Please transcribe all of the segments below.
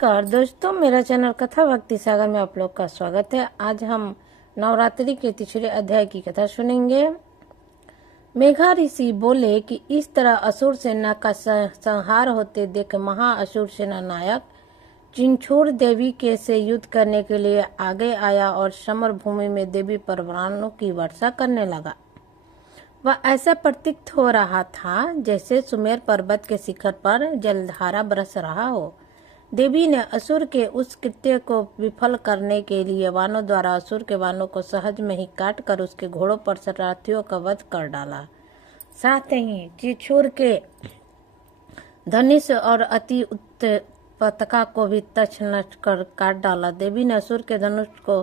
नमस्कार दोस्तों, मेरा चैनल कथा भक्ति सागर में आप लोग का स्वागत है। आज हम नवरात्रि के तीसरे अध्याय की कथा सुनेंगे। मेघा ऋषि बोले कि इस तरह असुर सेना का संहार होते देख महाअसुर सेना नायक चिंचोर देवी के से युद्ध करने के लिए आगे आया और समर भूमि में देवी पर वरानों की वर्षा करने लगा। वह ऐसा प्रतीत हो रहा था जैसे सुमेर पर्वत के शिखर पर जलधारा बरस रहा हो। देवी ने असुर के उस कृत्य को विफल करने के लिए वानों द्वारा असुर के वानों को सहज में ही काट कर उसके घोड़ों पर शरणार्थियों का वध कर डाला। साथ ही चिछुर के धनुष और अति पताका को भी तछ नछ कर काट डाला। देवी ने असुर के धनुष को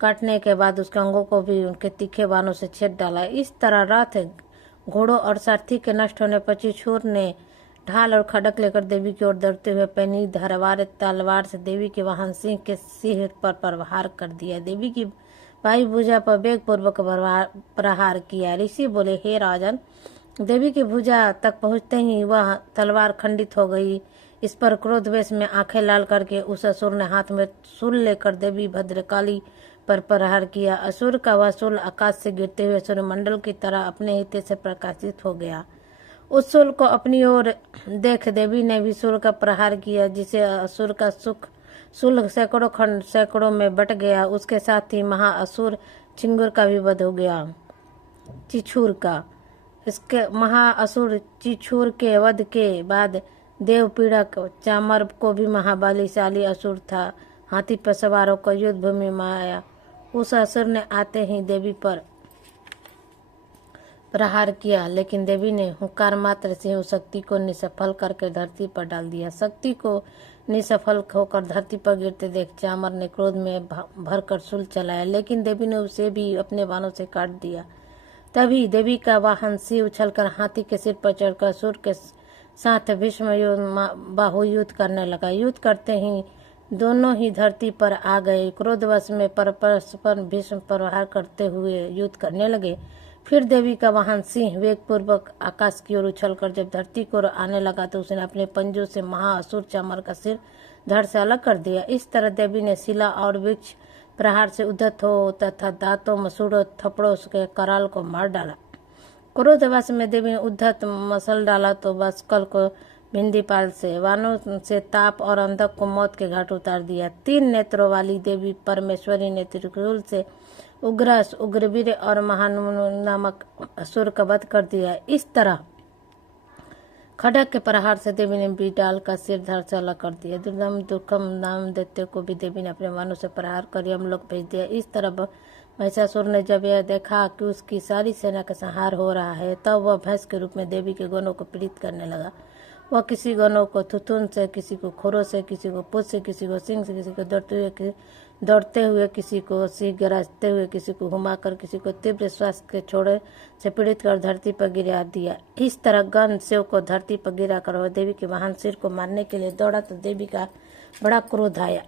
काटने के बाद उसके अंगों को भी उनके तीखे बाणों से छेद डाला। इस तरह रथ, घोड़ों और सारथी के नष्ट होने पर चिछुर ने ढाल और खड़क लेकर देवी की ओर दौड़ते हुए पैनी धारवार तलवार से देवी के वाहन सिंह के सिर पर प्रहार कर दिया। देवी की बाई भुजा पर वेग पूर्वक प्रहार किया। ऋषि बोले, हे राजन, देवी की भुजा तक पहुंचते ही वह तलवार खंडित हो गई। इस पर क्रोधवेश में आंखें लाल करके उस असुर ने हाथ में शूल लेकर देवी भद्रकाली पर प्रहार किया। असुर का वह शूल आकाश से गिरते हुए सूर्यमंडल की तरह अपने हित से प्रकाशित हो गया। उस शूल को अपनी ओर देख देवी ने भी शूल का प्रहार किया, जिसे असुर का शूल सैकड़ों में बट गया। उसके साथ ही महाअसुर चिंगुर का भी वध हो गया। चिछुर का इसके महाअसुर चिछुर के वध के बाद देवपीड़क चामर को भी महाबलीशाली असुर था, हाथी पर सवार होकर युद्ध भूमि में आया। उस असुर ने आते ही देवी पर प्रहार किया, लेकिन देवी ने हुंकार मात्र से उस शक्ति को निष्फल करके धरती पर डाल दिया। शक्ति को निष्फल होकर धरती पर गिरते देख चामर ने क्रोध में भरकर शूल चलाया, लेकिन देवी ने उसे भी अपने बाणों से काट दिया। तभी देवी का वाहन सिंह उछलकर हाथी के सिर पर चढ़कर असुर के साथ भीष्म बाहु युद्ध करने लगा। युद्ध करते ही दोनों ही धरती पर आ गए। क्रोधवश में परस्पर भीष्म प्रहार करते हुए युद्ध करने लगे। फिर देवी का वाहन सिंह वेग पूर्वक आकाश की ओर उछलकर जब धरती को आने लगा तो उसने अपने पंजों से महाअसुर चामर का सिर धड़ से अलग कर दिया। इस तरह देवी ने शिला और वृक्ष प्रहार से उद्धत हो तथा दांतों, मसूड़ों, थप्पड़ों के कराल को मार डाला। क्रोधवश में देवी ने उद्धत मसल डाला तो बसकल को भिंदीपाल से, वानों से ताप और अंधक को मौत के घाट उतार दिया। 3 नेत्रों वाली देवी परमेश्वरी ने त्रिशूल से उग्रस, उग्रवीर और महानु नामक असुर का वध कर दिया। इस तरह खड़क के प्रहार से देवी ने बिडाल का सिर धड़ से अलग कर दिया। दुर्दम दुर्गम नाम दैत्य को भी देवी ने अपने वानों से प्रहार कर यमलोक भेज दिया। इस तरह महिषासुर ने जब यह देखा कि उसकी सारी सेना का संहार हो रहा है, तब वह भैंस के रूप में देवी के गणों को पीड़ित करने लगा। वह किसी गणों को थुथुन से, किसी को खोरों से, किसी को पुछ से, किसी को सिंह से, किसी को दौड़ते हुए, किसी को सिंह गरजते हुए, किसी को घुमाकर, किसी को तीव्र श्वास के छोड़े से पीड़ित कर धरती पर गिरा दिया। इस तरह गण शिव को धरती पर गिरा कर वह देवी के वाहन सिर को मारने के लिए दौड़ा तो देवी का बड़ा क्रोध आया।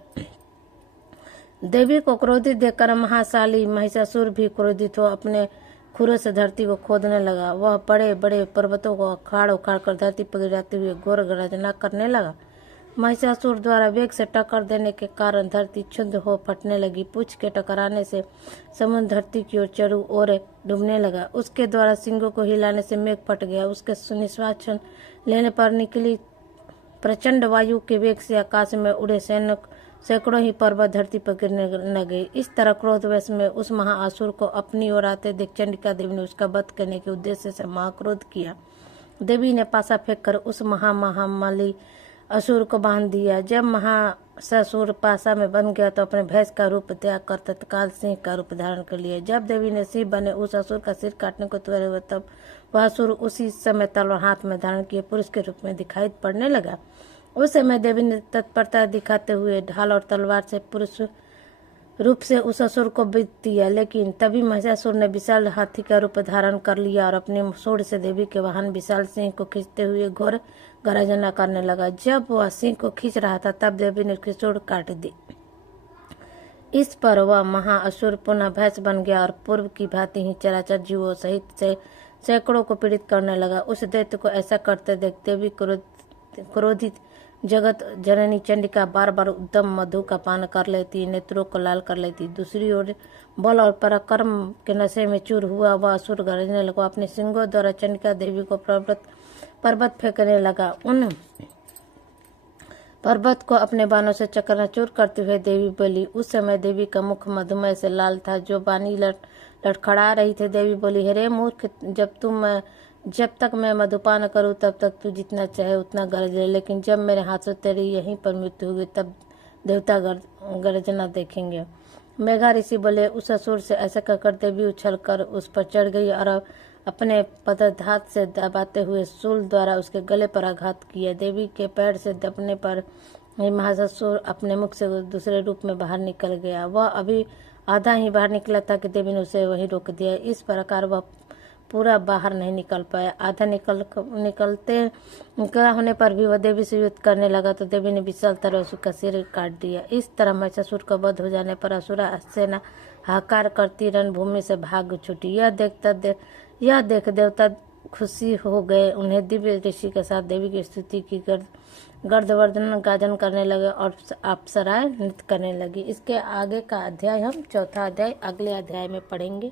देवी को क्रोधित देखकर महाशाली महिषासुर भी क्रोधित हो अपने खुरों से धरती को खोदने लगा। वह बड़े बड़े पर्वतों को उखाड़ उखाड़ कर धरती पर गिराते हुए घोर गर्जना करने लगा। महिषासुर द्वारा वेग से टक्कर देने के कारण धरती क्षुब्ध हो फटने लगी। पूंछ के टकराने से समुद्र धरती की ओर चारों ओर डूबने लगा। उसके द्वारा सिंगों को हिलाने से मेघ फट गया। उसके निश्वास लेने पर निकली प्रचंड वायु के वेग से आकाश में उड़े सैकड़ों ही पर्वत धरती पर गिरने लगे। इस तरह क्रोधवश में उस महाअसुर को अपनी ओर आते देख चंडिका देवी ने उसका वध करने के उद्देश्य से महाक्रोध किया। देवी ने पासा फेंक कर उस महामाली असुर को बांध दिया। जब महासुर पासा में बन गया तो अपने भैंस का रूप त्याग कर तत्काल सिंह का रूप धारण कर लिया। जब देवी ने सिंह बने उस असुर का सिर काटने को त्वरे हुए, तब वह असुर उसी समय तलवार हाथ में धारण किए पुरुष के रूप में दिखाई पड़ने लगा। उस समय देवी ने तत्परता दिखाते हुए ढाल और तलवार से पुरुष रूप से उस असुर को बीत दिया, लेकिन तभी महिषासुर ने विशाल हाथी का रूप धारण कर लिया और अपने सूंड से देवी के वाहन विशाल सिंह को खींचते हुए घोर गर्जना करने लगा। जब वह सिंह को खींच रहा था तब देवी ने उसकी सूंड काट दी। इस पर वह महाअसुर पुनः भैंस बन गया और पूर्व की भांति ही चराचर जीवों सहित सैकड़ों को पीड़ित करने लगा। उस दैत्य को ऐसा करते देख देवी क्रोधित जगत जननी चंडिका बार बार उद्दम मधु का पान कर लेती, नेत्रों को लाल कर लेती। दूसरी ओर बल और पराक्रम के नशे में चूर हुआ वह असुर गरजने लगा, अपने सिंगों द्वारा चंडिका देवी को पर्वत फेंकने लगा। उन पर्वत को अपने बाणों से चकनाचूर करते हुए देवी बोली। उस समय देवी का मुख मधुमय से लाल था, जो बानी लड़खड़ा रही थी। देवी बोली, हे मूर्ख, जब तक मैं मधुपान करूं तब तक तू जितना चाहे उतना गरज ले, लेकिन जब मेरे हाथों तेरी यहीं पर मृत्यु होगी तब देवता गर्जना देखेंगे। मेघा ऋषि बोले, उस असुर से ऐसा कहकर देवी उछल कर उस पर चढ़ गई और अपने पदधात से दबाते हुए शूल द्वारा उसके गले पर आघात किया। देवी के पैर से दबने पर महासुर अपने मुख से दूसरे रूप में बाहर निकल गया। वह अभी आधा ही बाहर निकला था कि देवी ने उसे वहीं रोक दिया। इस प्रकार वह पूरा बाहर नहीं निकल पाया। आधा निकला होने पर भी वह देवी से युद्ध करने लगा तो देवी ने विशाल तरह उसका सिर काट दिया। इस तरह महिषासुर का वध हो जाने पर असुरा सेना हाहाकार करती रणभूमि से भाग छूटी। यह देख देवता खुशी हो गए। उन्हें दिव्य ऋषि के साथ देवी की स्तुति की गर्दवर्धन गाजन करने लगे और अप्सराएं नृत्य करने लगी। इसके आगे का अध्याय हम चौथा अध्याय अगले अध्याय में पढ़ेंगे।